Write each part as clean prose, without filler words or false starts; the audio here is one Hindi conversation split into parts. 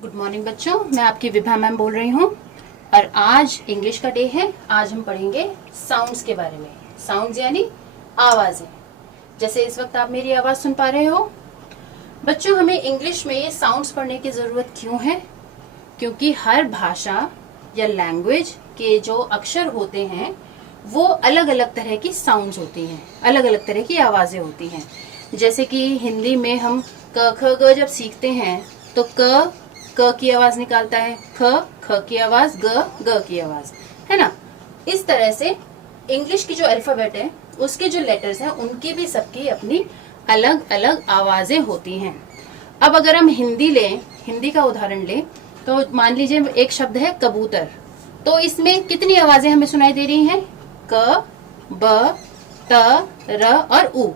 गुड मॉर्निंग बच्चों, मैं आपकी विभा मैम बोल रही हूँ और आज इंग्लिश का डे है। आज हम पढ़ेंगे साउंड्स के बारे में। साउंड्स यानी आवाजें। जैसे इस वक्त आप मेरी आवाज सुन पा रहे हो। बच्चों, हमें इंग्लिश में ये साउंड्स पढ़ने की जरूरत क्यों है? क्योंकि हर भाषा या लैंग्वेज के जो अक्षर होते हैं वो अलग अलग तरह की साउंड्स होती हैं, अलग अलग तरह की आवाजें होती हैं। जैसे कि हिंदी में हम क ख ग जब सीखते हैं तो क की आवाज निकालता है, ख की आवाज, ग की आवाज, है ना। इस तरह से इंग्लिश की जो अल्फाबेट है उसके जो लेटर्स हैं उनकी भी सबकी अपनी अलग अलग आवाजें होती हैं। अब अगर हम हिंदी लें, हिंदी का उदाहरण लें तो मान लीजिए एक शब्द है कबूतर। तो इसमें कितनी आवाजें हमें सुनाई दे रही हैं? क, ब, त, र और उ।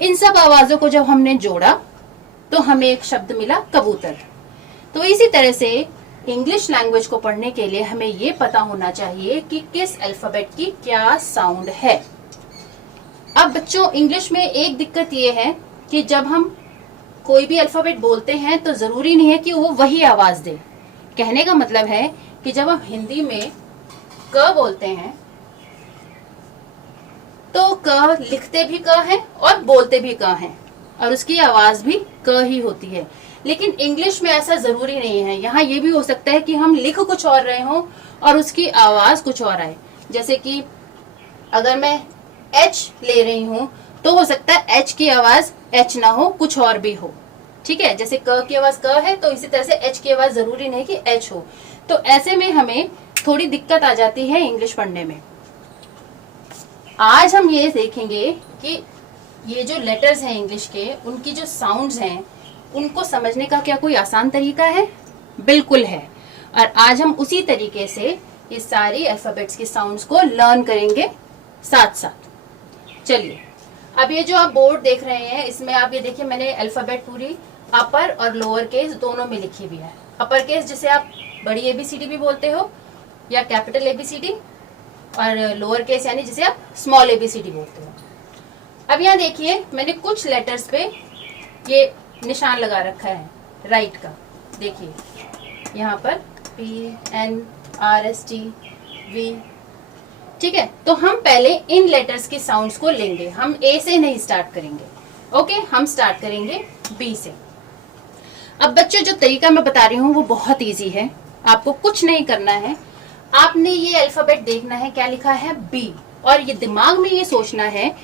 इन सब आवाजों को जब हमने जोड़ा तो हमें एक शब्द मिला कबूतर। तो इसी तरह से इंग्लिश लैंग्वेज को पढ़ने के लिए हमें ये पता होना चाहिए कि किस अल्फाबेट की क्या साउंड है। अब बच्चों, इंग्लिश में एक दिक्कत ये है कि जब हम कोई भी अल्फाबेट बोलते हैं तो जरूरी नहीं है कि वो वही आवाज दे। कहने का मतलब है कि जब हम हिंदी में क बोलते हैं तो क लिखते भी क है और बोलते भी क है और उसकी आवाज भी क ही होती है। लेकिन इंग्लिश में ऐसा जरूरी नहीं है। यहाँ ये भी हो सकता है कि हम लिख कुछ और रहे हों और उसकी आवाज कुछ और आए। जैसे कि अगर मैं एच ले रही हूँ तो हो सकता है एच की आवाज एच ना हो, कुछ और भी हो। ठीक है, जैसे क की आवाज क है तो इसी तरह से एच की आवाज जरूरी नहीं कि एच हो। तो ऐसे में हमें थोड़ी दिक्कत आ जाती है इंग्लिश पढ़ने में। आज हम ये देखेंगे कि ये जो लेटर्स हैं इंग्लिश के, उनकी जो साउंड्स हैं उनको समझने का क्या कोई आसान तरीका है? बिल्कुल है। और आज हम उसी तरीके से ये सारी अल्फाबेट्स की साउंड्स को लर्न करेंगे साथ साथ। चलिए, अब ये जो आप बोर्ड देख रहे हैं इसमें आप ये देखिए, मैंने अल्फाबेट पूरी अपर और लोअर केस दोनों में लिखी हुई है। अपर केस जिसे आप बड़ी एबीसीडी भी बोलते हो या कैपिटल एबीसीडी, और लोअर केस यानी जिसे आप स्मॉल एबीसीडी बोलते हो। अब यहाँ देखिए, मैंने कुछ लेटर्स पे ये निशान लगा रखा है राइट का। देखिए यहाँ पर PNRSTV। ठीक है, तो हम पहले इन लेटर्स की साउंड्स को लेंगे। हम ए से नहीं स्टार्ट करेंगे। ओके, हम स्टार्ट करेंगे बी से। अब बच्चों, जो तरीका मैं बता रही हूँ वो बहुत इजी है। आपको कुछ नहीं करना है। आपने ये अल्फाबेट देखना है, क्या लिखा है? बी। और ये दिमाग में ये सोचना है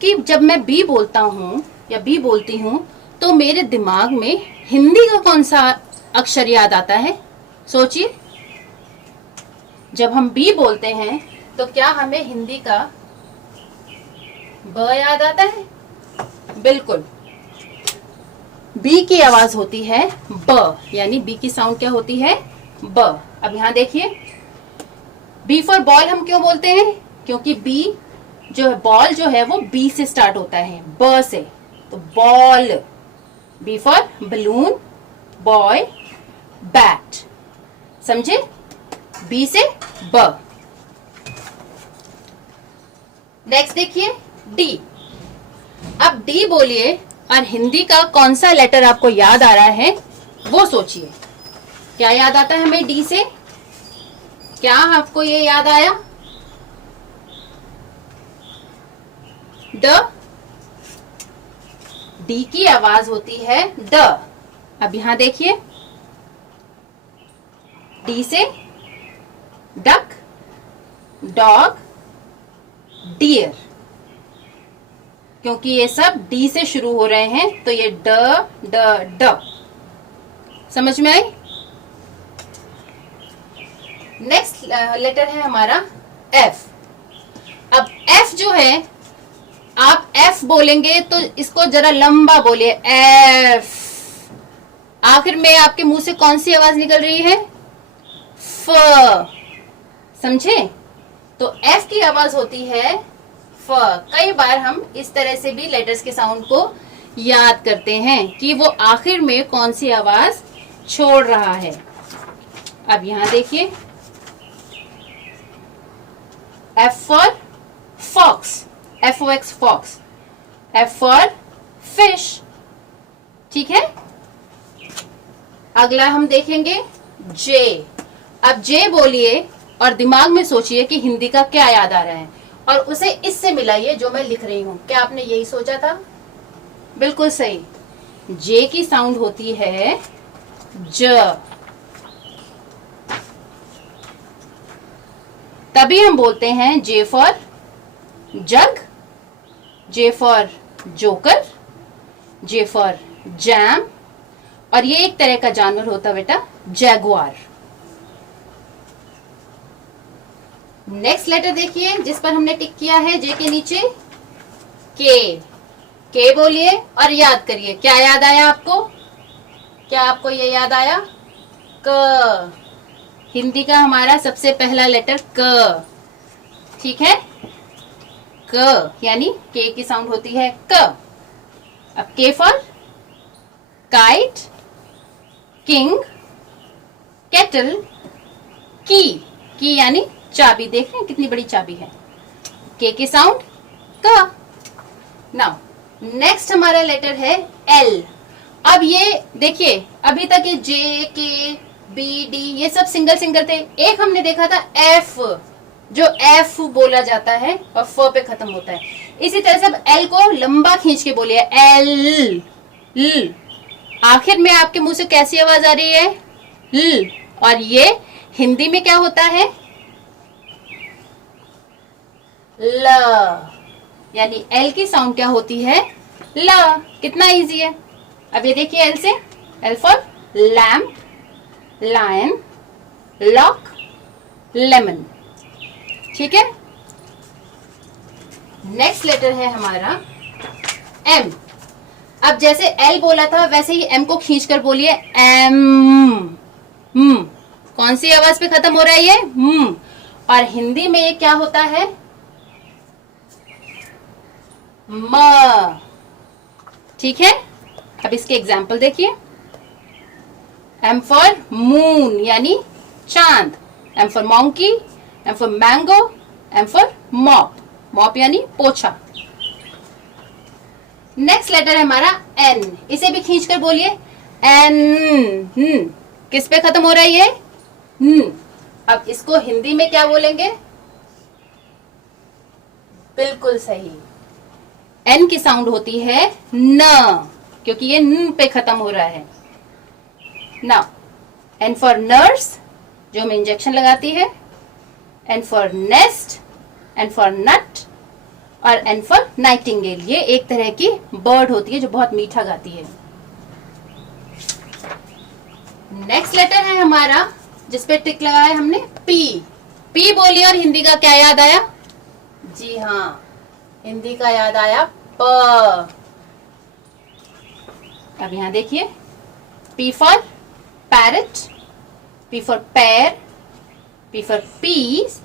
कि जब मैं बी बोलता हूँ या बी बोलती हूँ तो मेरे दिमाग में हिंदी का कौन सा अक्षर याद आता है? सोचिए, जब हम बी बोलते हैं तो क्या हमें हिंदी का ब याद आता है? बिल्कुल, बी की आवाज होती है ब, यानी बी की साउंड क्या होती है? ब। अब यहां देखिए, बी फॉर बॉल हम क्यों बोलते हैं? क्योंकि बी जो है, बॉल जो है वो बी से स्टार्ट होता है, ब से। तो ball. B for balloon, boy, bat. समझे? बी से ब। नेक्स्ट देखिए डी। अब डी बोलिए और हिंदी का कौन सा लेटर आपको याद आ रहा है वो सोचिए। क्या याद आता है हमें डी से? क्या आपको ये याद आया? ड। डी की आवाज होती है ड। अब यहां देखिए, डी से डक, डॉग, डियर। क्योंकि ये सब डी से शुरू हो रहे हैं तो ये ड ड ड। समझ में आई? नेक्स्ट लेटर है हमारा एफ। अब एफ जो है, आप एफ बोलेंगे तो इसको जरा लंबा बोलिए, एफ। आखिर में आपके मुंह से कौन सी आवाज निकल रही है? फ। समझे? तो एफ की आवाज होती है फ। कई बार हम इस तरह से भी लेटर्स के साउंड को याद करते हैं कि वो आखिर में कौन सी आवाज छोड़ रहा है। अब यहां देखिए, F for fox, FOX fox. F for fish. ठीक है, अगला हम देखेंगे जे। अब जे बोलिए और दिमाग में सोचिए कि हिंदी का क्या याद आ रहा है और उसे इससे मिलाइए जो मैं लिख रही हूं। क्या आपने यही सोचा था? बिल्कुल सही। जे की साउंड होती है ज। तभी हम बोलते हैं J for jug, J for joker, J for jam. और ये एक तरह का जानवर होता है बेटा, जैगुआर। नेक्स्ट लेटर देखिए जिस पर हमने टिक किया है जे के नीचे, के बोलिए और याद करिए। क्या याद आया आपको? क्या आपको ये याद आया? क। हिंदी का हमारा सबसे पहला लेटर क, ठीक है। क यानी के की साउंड होती है क। अब के फॉर काइट, किंग, केटल, की यानी चाबी। देख रहे हैं कितनी बड़ी चाबी है। के की साउंड क। नाउ नेक्स्ट हमारा लेटर है एल। अब ये देखिए, अभी तक ये जे, के, बी, डी ये सब सिंगल सिंगल थे। एक हमने देखा था एफ, जो एफ बोला जाता है और फ पे खत्म होता है। इसी तरह से अब एल को लंबा खींच के बोलिए, एल। ल। आखिर में आपके मुंह से कैसी आवाज आ रही है? ल। और ये हिंदी में क्या होता है? ल। यानी एल की साउंड क्या होती है? ल। कितना इजी है। अब ये देखिए एल से, L for lamp, lion, lock, lemon, ठीक है। नेक्स्ट लेटर है हमारा एम। अब जैसे एल बोला था वैसे ही एम को खींचकर बोलिए, एम। कौन सी आवाज पे खत्म हो रहा है ये? और हिंदी में ये क्या होता है? म, ठीक है। अब इसके एग्जाम्पल देखिए। एम फॉर मून यानी चांद, M for monkey, M for mango, M for mop, mop यानी पोछा। नेक्स्ट लेटर है हमारा एन। इसे भी खींचकर बोलिए, एन। किस पे खत्म हो रहा है ये? अब इसको हिंदी में क्या बोलेंगे? बिल्कुल सही, एन की साउंड होती है न, क्योंकि ये न पे खत्म हो रहा है। नाउ एन फॉर नर्स, जो हमें इंजेक्शन लगाती है, N for nest, N for nut और एन फॉर नाइटिंगेल। ये एक तरह की बर्ड होती है जो बहुत मीठा गाती है। नेक्स्ट लेटर है हमारा जिसपे टिक लगाया है हमने, पी। पी बोलिए और हिंदी का क्या याद आया? जी हाँ, हिंदी का याद आया प। अब यहां देखिए, P for parrot, P for पैर, पी फॉर पीस।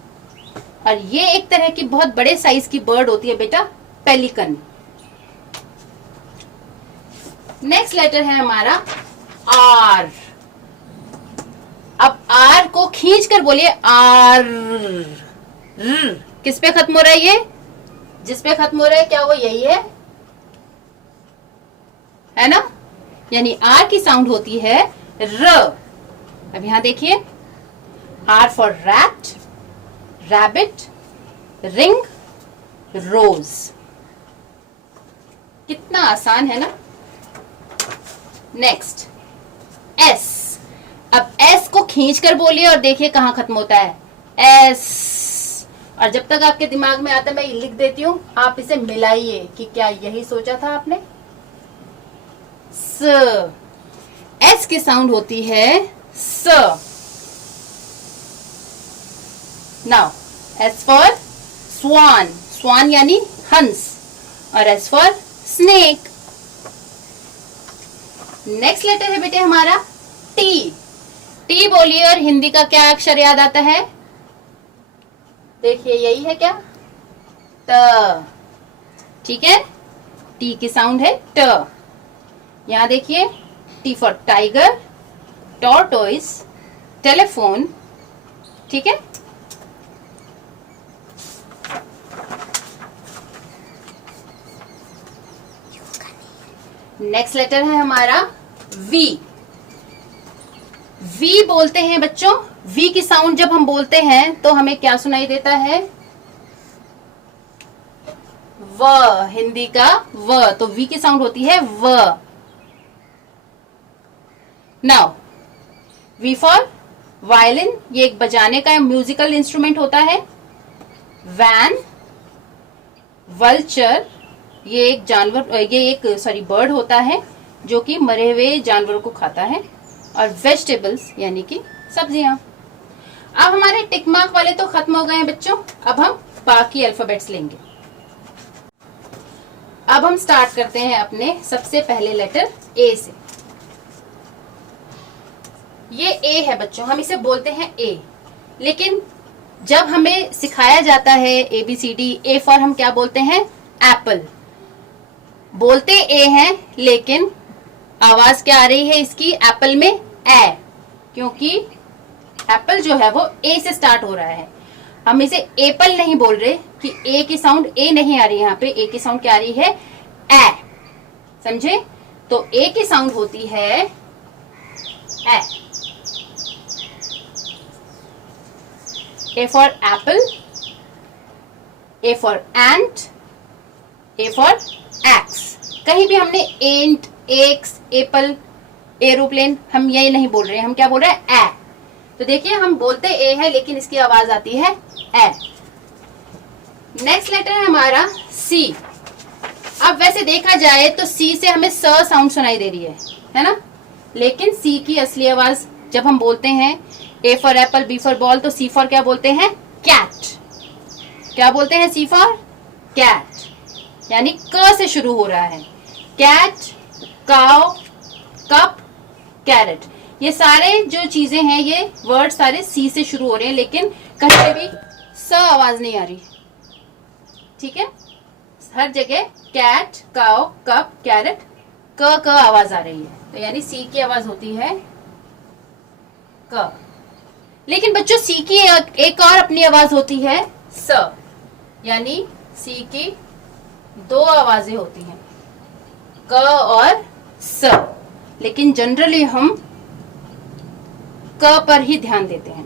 और ये एक तरह की बहुत बड़े साइज की बर्ड होती है बेटा, पेलिकन। नेक्स्ट लेटर है हमारा आर। अब आर को खींच कर बोलिए, आर। किस पे खत्म हो रहा है ये? जिस पे खत्म हो रहा है, क्या वो यही है ना? यानी आर की साउंड होती है र। अब यहां देखिए, R for rat, rabbit, ring, rose. कितना आसान है ना? Next S. अब एस को खींचकर बोलिए और देखिए कहां खत्म होता है, एस। और जब तक आपके दिमाग में आता है मैं लिख देती हूं, आप इसे मिलाइए कि क्या यही सोचा था आपने। स। एस की साउंड होती है स। Now S for swan, swan यानी हंस, और S for snake. Next letter है बेटे हमारा टी। टी बोलिए और हिंदी का क्या अक्षर याद आता है? देखिए यही है क्या? त, ठीक है। टी की साउंड है ट। यहां देखिए, T for tiger, tortoise, telephone, ठीक है। नेक्स्ट लेटर है हमारा वी। वी बोलते हैं बच्चों, वी की साउंड जब हम बोलते हैं तो हमें क्या सुनाई देता है? व, हिंदी का व, तो वी की साउंड होती है व। नाउ वी फॉर वायलिन, ये एक बजाने का म्यूजिकल इंस्ट्रूमेंट होता है। वैन, वल्चर, ये एक जानवर, ये एक बर्ड होता है जो कि मरे हुए जानवरों को खाता है। और वेजिटेबल्स यानी कि सब्जियां। अब हमारे टिक मार्क वाले तो खत्म हो गए हैं बच्चों, अब हम बाकी अल्फाबेट्स लेंगे। अब हम स्टार्ट करते हैं अपने सबसे पहले लेटर ए से। ये ए है बच्चों, हम इसे बोलते हैं ए, लेकिन जब हमें सिखाया जाता है ABCD, ए फॉर हम क्या बोलते हैं? एप्पल। बोलते ए हैं लेकिन आवाज क्या आ रही है इसकी एप्पल में? ए, क्योंकि एप्पल जो है वो ए से स्टार्ट हो रहा है। हम इसे एप्पल नहीं बोल रहे कि ए की साउंड ए नहीं आ रही है, यहाँ पे ए की साउंड क्या आ रही है? ए, समझे? तो ए की साउंड होती है ए। A for apple, A for ant, A for axe। कहीं भी हमने एंट, एक्स, एप्पल, एरोप्लेन, हम यही नहीं बोल रहे हैं, हम क्या बोल रहे हैं? ए। तो देखिए हम बोलते ए है लेकिन इसकी आवाज आती है ए। नेक्स्ट लेटर है हमारा सी। अब वैसे देखा जाए तो सी से हमें स साउंड सुनाई दे रही है ना? लेकिन सी की असली आवाज जब हम बोलते हैं A for apple, B for ball, तो सी फॉर क्या बोलते हैं? कैट। क्या बोलते हैं? सी फॉर कैट, यानी क से शुरू हो रहा है। कैट, काउ, कप, कैरेट, ये सारे जो चीजें हैं, ये वर्ड सारे सी से शुरू हो रहे हैं, लेकिन कहीं पे भी स आवाज नहीं आ रही। ठीक है, हर जगह कैट, काउ, कप, कैरेट, क आवाज आ रही है, तो यानी सी की आवाज होती है क। लेकिन बच्चों सी की एक और अपनी आवाज होती है स, यानी सी की दो आवाजें होती हैं, क और स, लेकिन जनरली हम क पर ही ध्यान देते हैं।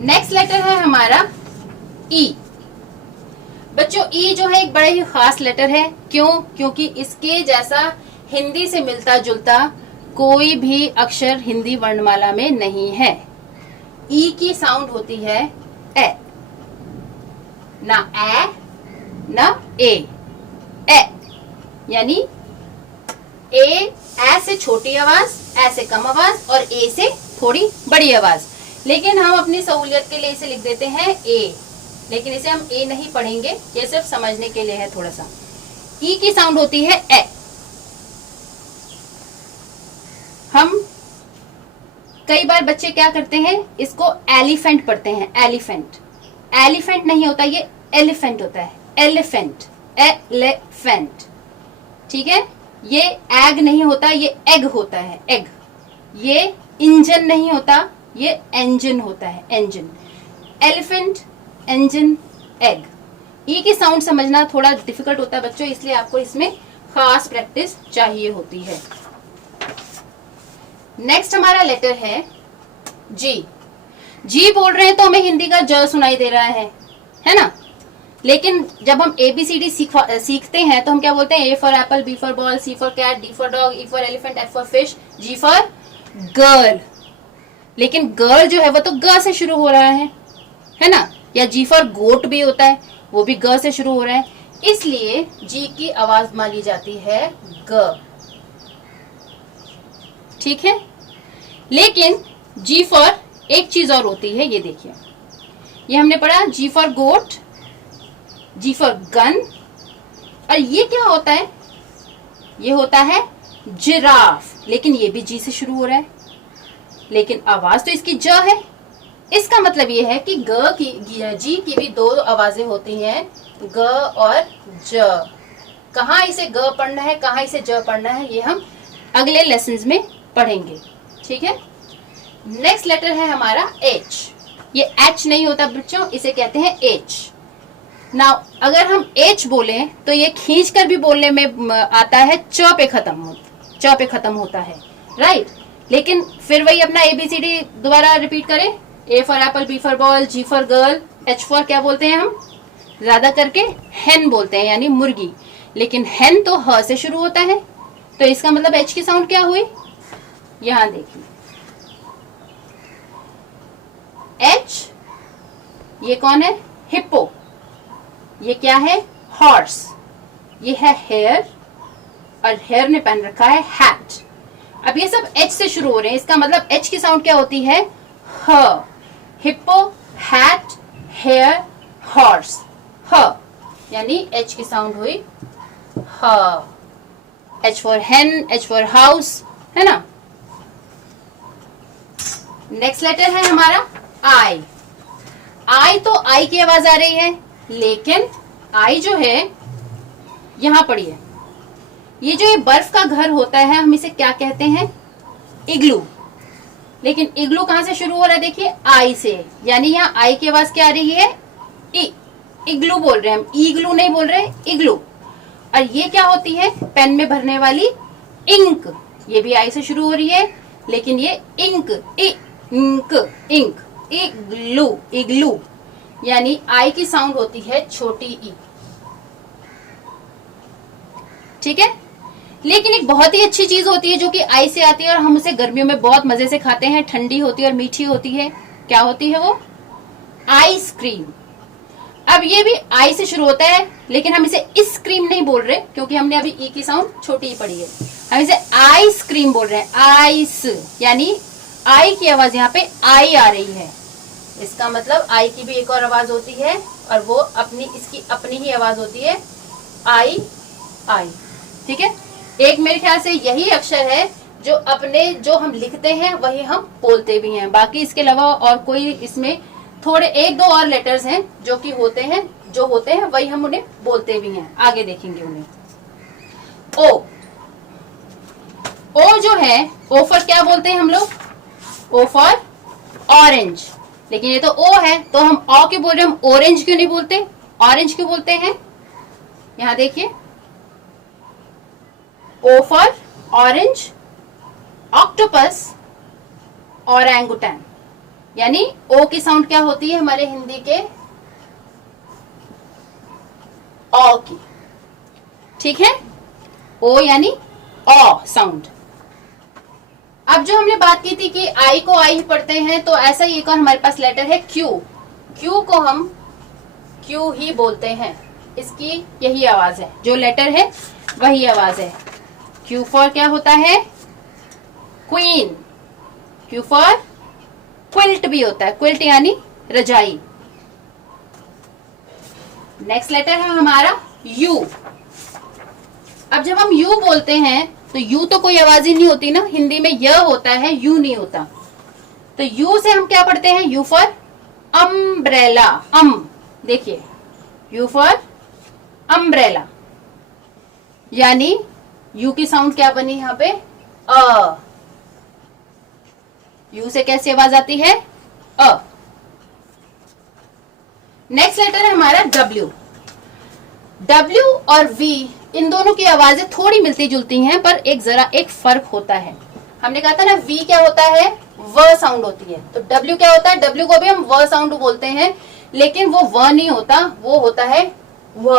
नेक्स्ट लेटर है हमारा ई। बच्चों ई जो है एक बड़ा ही खास लेटर है। क्यों? क्योंकि इसके जैसा हिंदी से मिलता जुलता कोई भी अक्षर हिंदी वर्णमाला में नहीं है। ई की साउंड होती है ए, ना ए ना ए, ए, यानी ए से छोटी आवाज, ए से कम आवाज और ए से थोड़ी बड़ी आवाज। लेकिन हम अपनी सहूलियत के लिए इसे लिख देते हैं ए, लेकिन इसे हम ए नहीं पढ़ेंगे, ये सिर्फ समझने के लिए है थोड़ा सा। ई की साउंड होती है ए। हम कई बार बच्चे क्या करते हैं, इसको एलिफेंट पढ़ते हैं। एलिफेंट, एलिफेंट नहीं होता, ये एलिफेंट होता है। एलिफेंट, एलिफेंट, ठीक है। ये एग नहीं होता, ये एग होता है, एग। ये इंजन नहीं होता, ये इंजन होता है, engine. Elephant, engine, egg. E की साउंड समझना थोड़ा डिफिकल्ट होता है बच्चों, इसलिए आपको इसमें खास प्रैक्टिस चाहिए होती है। नेक्स्ट हमारा लेटर है जी। जी बोल रहे हैं तो हमें हिंदी का ज सुनाई दे रहा है ना? लेकिन जब हम ABCD सीखते हैं तो हम क्या बोलते हैं? A for apple, B for ball, C for cat, D for dog, E for elephant, F for fish, G for girl. लेकिन गर्ल जो है वो तो ग से शुरू हो रहा है ना? या जी फॉर गोट भी होता है, वो भी ग से शुरू हो रहा है, इसलिए जी की आवाज मानी जाती है ग। ठीक है। लेकिन जी फॉर एक चीज और होती है, ये देखिए, ये हमने पढ़ा G for goat, G for gun, और ये क्या होता है? ये होता है जिराफ, लेकिन ये भी जी से शुरू हो रहा है, लेकिन आवाज तो इसकी ज है। इसका मतलब ये है कि जी की भी दो आवाजें होती हैं, ग और ज। कहाँ इसे ग पढ़ना है, कहाँ इसे ज पढ़ना है, ये हम अगले लेसन्स में पढ़ेंगे। ठीक है। नेक्स्ट लेटर है हमारा एच। ये एच नहीं होता बच्चों, इसे कहते हैं एच। नाउ अगर हम एच बोले तो ये खींच कर भी बोलने में आता है, च पे खत्म होता है, राइट। लेकिन फिर वही अपना ABCD दोबारा रिपीट करें, A for Apple, B for ball, G for girl, H for क्या बोलते हैं हम, ज्यादा करके hen बोलते हैं, यानी मुर्गी। लेकिन hen तो ह से शुरू होता है, तो इसका मतलब H की साउंड क्या हुई, यहां देखिए H, ये कौन है, हिप्पो, ये क्या है, हॉर्स, ये है हेयर, और हेयर ने पहन रखा है हैट। अब ये सब H से शुरू हो रहे हैं, इसका मतलब H की साउंड क्या होती है, ह, हिप्पो, हैट, हेयर, हॉर्स, ह, यानी H की साउंड हुई ह। H for hen, H for house, है ना। नेक्स्ट लेटर है हमारा I। I तो I की आवाज आ रही है, लेकिन I जो है, यहां पढ़िए, ये जो ये बर्फ का घर होता है हम इसे क्या कहते हैं, इग्लू। लेकिन इग्लू कहां से शुरू हो रहा है, देखिए आई से, यानी यहाँ आई की आवाज क्या आ रही है, ई, इग्लू बोल रहे हैं हम, इग्लू नहीं बोल रहे, इग्लू। और ये क्या होती है, पेन में भरने वाली इंक, ये भी आई से शुरू हो रही है, लेकिन ये इंक, इंक, इंक, इग्लू, इग्लू, यानी आई की साउंड होती है छोटी ई। ठीक है। लेकिन एक बहुत ही अच्छी चीज होती है जो कि आई से आती है और हम उसे गर्मियों में बहुत मजे से खाते हैं, ठंडी होती है और मीठी होती है, क्या होती है वो, आइसक्रीम। अब ये भी आई से शुरू होता है, लेकिन हम इसे इस क्रीम नहीं बोल रहे, क्योंकि हमने अभी ई की साउंड छोटी ही पड़ी है, हम इसे आइसक्रीम बोल रहे हैं, आइस, यानी आई की आवाज यहाँ पे आई आ रही है। इसका मतलब आई की भी एक और आवाज होती है, और वो अपनी, इसकी अपनी ही आवाज होती है, आई, आई। ठीक है। एक मेरे ख्याल से यही अक्षर है जो अपने, जो हम लिखते हैं वही हम बोलते भी हैं, बाकी इसके अलावा और कोई इसमें थोड़े एक दो और लेटर्स हैं जो कि होते हैं, जो होते हैं वही हम उन्हें बोलते भी हैं, आगे देखेंगे उन्हें। ओ, ओ जो है, ओ फॉर क्या बोलते हैं हम लोग, ओ फॉर ऑरेंज। लेकिन ये तो ओ है, तो हम ओ क्यों बोल रहे हैं, हम ऑरेंज क्यों नहीं बोलते, ऑरेंज क्यों बोलते हैं, यहां देखिए, O for orange, octopus, orangutan, यानी O की साउंड क्या होती है हमारे हिंदी के ओ की। ठीक है, O यानी ओ साउंड। अब जो हमने बात की थी कि आई को आई ही पढ़ते हैं, तो ऐसा ही एक और हमारे पास लेटर है क्यू। क्यू को हम क्यू ही बोलते हैं, इसकी यही आवाज है, जो लेटर है वही आवाज है। क्यू फॉर क्या होता है, क्वीन। क्यू फॉर क्विल्ट भी होता है, क्विल्ट यानी रजाई। नेक्स्ट लेटर है हमारा यू। अब जब हम यू बोलते हैं तो यू तो कोई आवाज ही नहीं होती ना, हिंदी में य होता है, यू नहीं होता। तो यू से हम क्या पढ़ते हैं, यू फॉर अम्ब्रेला, देखिए यू फॉर अम्ब्रेला, यानी यू की साउंड क्या बनी यहां पे, अ। यू से कैसी आवाज आती है, अ। नेक्स्ट लेटर है हमारा डब्ल्यू। डब्ल्यू और वी, इन दोनों की आवाजें थोड़ी मिलती जुलती हैं, पर एक फर्क होता है। हमने कहा था ना, वी क्या होता है, व साउंड होती है, तो डब्ल्यू क्या होता है, डब्ल्यू को भी हम व साउंड बोलते हैं, लेकिन वो व नहीं होता, वो होता है व,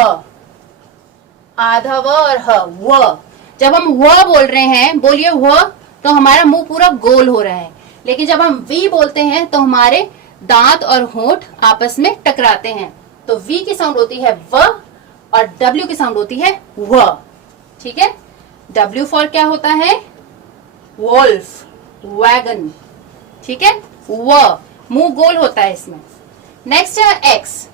आधा व और ह, व। जब हम व बोल रहे हैं, बोलिए व, तो हमारा मुंह पूरा गोल हो रहा है, लेकिन जब हम वी बोलते हैं तो हमारे दांत और होंठ आपस में टकराते हैं, तो वी की साउंड होती है व और डब्ल्यू की साउंड होती है व। ठीक है। डब्ल्यू फॉर क्या होता है, वोल्फ, वैगन। ठीक है, व, मुंह गोल होता है इसमें। नेक्स्ट है एक्स।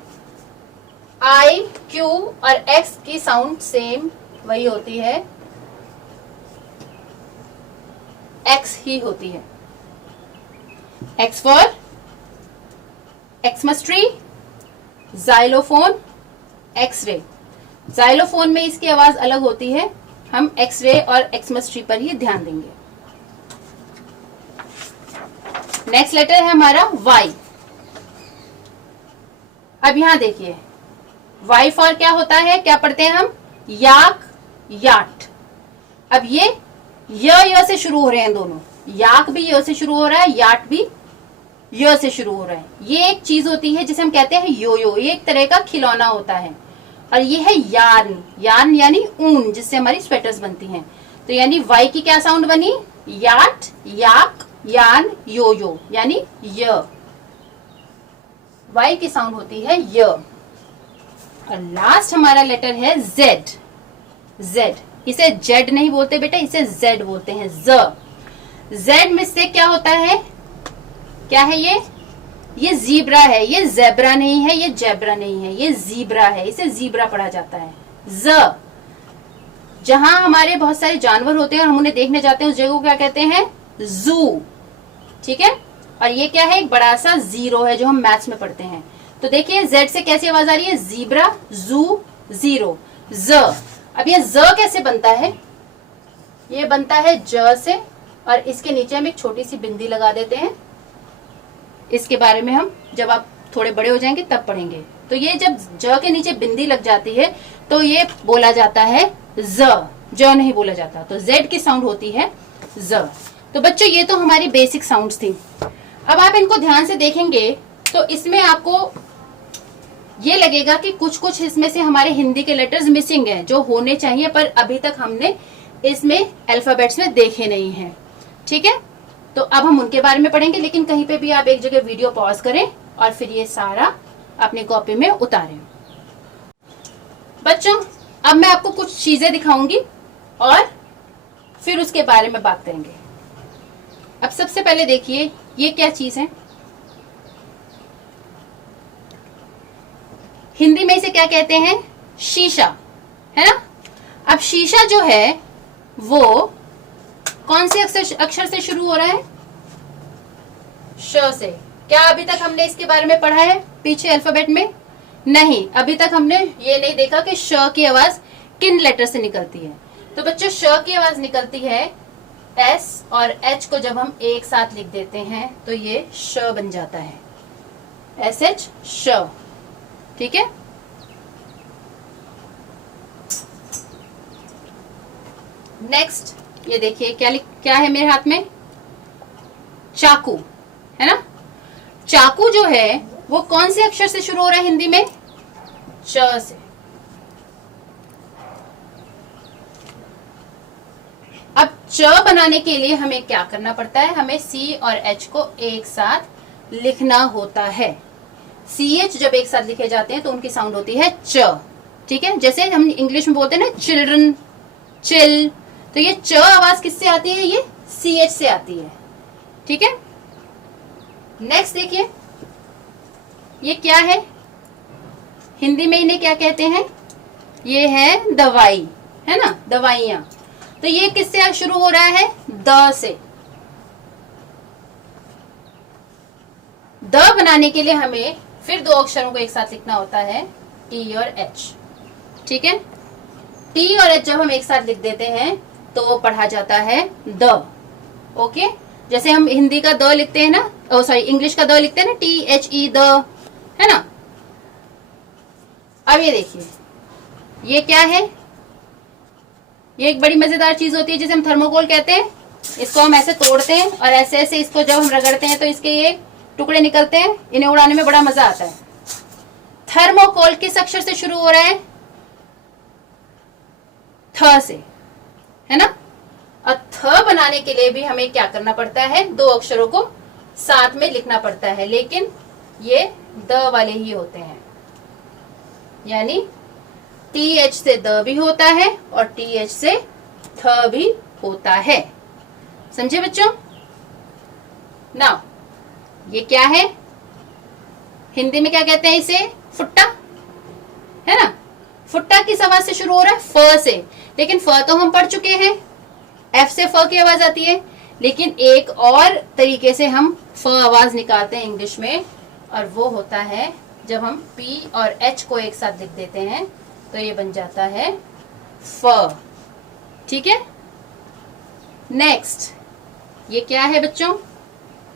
आई, क्यू और एक्स की साउंड सेम वही होती है, एक्स ही होती है। X for Xmas tree, xylophone, X-ray. Xylophone में इसकी आवाज अलग होती है, हम एक्सरे और एक्समस ट्री पर ही ध्यान देंगे। नेक्स्ट लेटर है हमारा वाई। अब यहां देखिए, वाई फॉर क्या होता है, क्या पढ़ते हैं हम, याक, याट। अब ये य से शुरू हो रहे हैं दोनों, याक भी य से शुरू हो रहा है, याट भी य से शुरू हो रहा है। ये एक चीज होती है जिसे हम कहते हैं यो, ये एक तरह का खिलौना होता है। और ये है यार्न, यार्न यानी ऊन, जिससे हमारी स्वेटर्स बनती हैं। तो यानी वाई की क्या साउंड बनी, याट, याक, यार्न, यो यानी य। वाई की साउंड होती है य। और लास्ट हमारा लेटर है जेड। जेड, इसे जेड नहीं बोलते बेटा, इसे जेड बोलते हैं, ज। जेड में से क्या होता है, क्या है ये जीब्रा है। ये जेब्रा नहीं है, ये जेब्रा नहीं है, ये जीब्रा है, इसे जीब्रा पढ़ा जाता है। ज, जहां हमारे बहुत सारे जानवर होते हैं और हम उन्हें देखने जाते हैं, उस जगह को क्या कहते हैं, जू। ठीक है। और ये क्या है, एक बड़ा सा जीरो है जो हम मैथ्स में पढ़ते हैं। तो देखिए जेड से कैसी आवाज आ रही है, जीब्रा, जू, जीरो, ज। अब ये ज कैसे बनता है, ये बनता है ज से, और इसके नीचे हम एक छोटी सी बिंदी लगा देते हैं। इसके बारे में हम जब आप थोड़े बड़े हो जाएंगे तब पढ़ेंगे। तो ये जब ज के नीचे बिंदी लग जाती है तो ये बोला जाता है ज नहीं बोला जाता। तो जेड की साउंड होती है ज। तो बच्चों ये तो हमारी बेसिक साउंड्स थी। अब आप इनको ध्यान से देखेंगे तो इसमें आपको ये लगेगा कि कुछ कुछ इसमें से हमारे हिंदी के लेटर्स मिसिंग हैं जो होने चाहिए, पर अभी तक हमने इसमें अल्फाबेट्स में देखे नहीं हैं। ठीक है, तो अब हम उनके बारे में पढ़ेंगे, लेकिन कहीं पे भी आप एक जगह वीडियो पॉज करें और फिर ये सारा अपनी कॉपी में उतारें। बच्चों अब मैं आपको कुछ चीजें दिखाऊंगी और फिर उसके बारे में बात करेंगे। अब सबसे पहले देखिए ये क्या चीज है, हिंदी में इसे क्या कहते हैं, शीशा, है ना। अब शीशा जो है वो कौन से अक्षर से शुरू हो रहा है, श से। क्या अभी तक हमने इसके बारे में पढ़ा है पीछे अल्फाबेट में, नहीं। अभी तक हमने ये नहीं देखा कि श की आवाज किन लेटर से निकलती है। तो बच्चों श की आवाज निकलती है एस, और एच को जब हम एक साथ लिख देते हैं तो ये श बन जाता है, एस एच, श। ठीक है। नेक्स्ट ये देखिए क्या है मेरे हाथ में, चाकू, है ना। चाकू जो है वो कौन से अक्षर से शुरू हो रहा है हिंदी में, च से। अब च बनाने के लिए हमें क्या करना पड़ता है, हमें सी और एच को एक साथ लिखना होता है। सी एच जब एक साथ लिखे जाते हैं तो उनकी साउंड होती है च। ठीक है, जैसे हम इंग्लिश में बोलते हैं ना चिल्ड्रन, चिल, तो ये च आवाज किससे आती है, ये सी एच से आती है। ठीक है। नेक्स्ट देखिए ये क्या है, हिंदी में इन्हें क्या कहते हैं, ये है दवाई, है ना, दवाइयां। तो ये किससे शुरू हो रहा है, द से। द बनाने के लिए हमें फिर दो अक्षरों को एक साथ लिखना होता है, टी और एच। ठीक है, टी और एच जब हम एक साथ लिख देते हैं तो वो पढ़ा जाता है द। ओके, जैसे हम हिंदी का द लिखते हैं ना, सॉरी इंग्लिश का द लिखते हैं ना, टी एच ई द, है ना। अब ये देखिए ये क्या है, ये एक बड़ी मजेदार चीज होती है जिसे हम थर्मोकोल कहते हैं। इसको हम ऐसे तोड़ते हैं और ऐसे ऐसे इसको जब हम रगड़ते हैं तो इसके ये टुकड़े निकलते हैं, इन्हें उड़ाने में बड़ा मजा आता है। थर्मोकोल किस अक्षर से शुरू हो रहा है, थ से, है ना। और थ बनाने के लिए भी हमें क्या करना पड़ता है, दो अक्षरों को साथ में लिखना पड़ता है, लेकिन ये द वाले ही होते हैं। यानी टी एच से द भी होता है और टी एच से थ भी होता है। समझे बच्चों। नाउ ये क्या है, हिंदी में क्या कहते हैं इसे, फुट्टा, है ना। फुट्टा किस आवाज से शुरू हो रहा है, फ से। लेकिन फ तो हम पढ़ चुके हैं, एफ से फ की आवाज आती है, लेकिन एक और तरीके से हम फ आवाज निकालते हैं इंग्लिश में, और वो होता है जब हम पी और एच को एक साथ लिख देते हैं तो ये बन जाता है फ। ठीक है। नेक्स्ट ये क्या है बच्चों,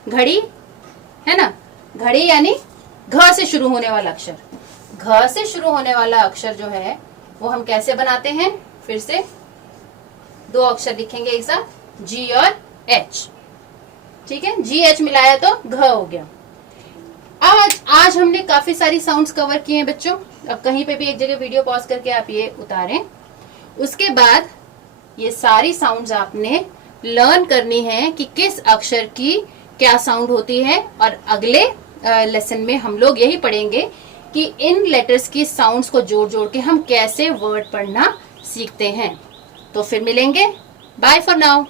घड़ी, है ना। घड़ी यानी घ से शुरू होने वाला अक्षर। घ से शुरू होने वाला अक्षर जो है वो हम कैसे बनाते हैं, फिर से दो अक्षर लिखेंगे एक साथ, जी और एच। ठीक है, GH मिलाया तो घ हो गया। आज हमने काफी सारी साउंड्स कवर किए हैं बच्चों। अब कहीं पे भी एक जगह वीडियो पॉज करके आप ये उतारें। उसके बाद ये सारी साउंड्स आपने लर्न करनी है कि किस अक्षर की क्या साउंड होती है, और अगले लेसन में हम लोग यही पढ़ेंगे कि इन लेटर्स की साउंड्स को जोड़ जोड़ के हम कैसे वर्ड पढ़ना सीखते हैं। तो फिर मिलेंगे, बाय फॉर नाउ।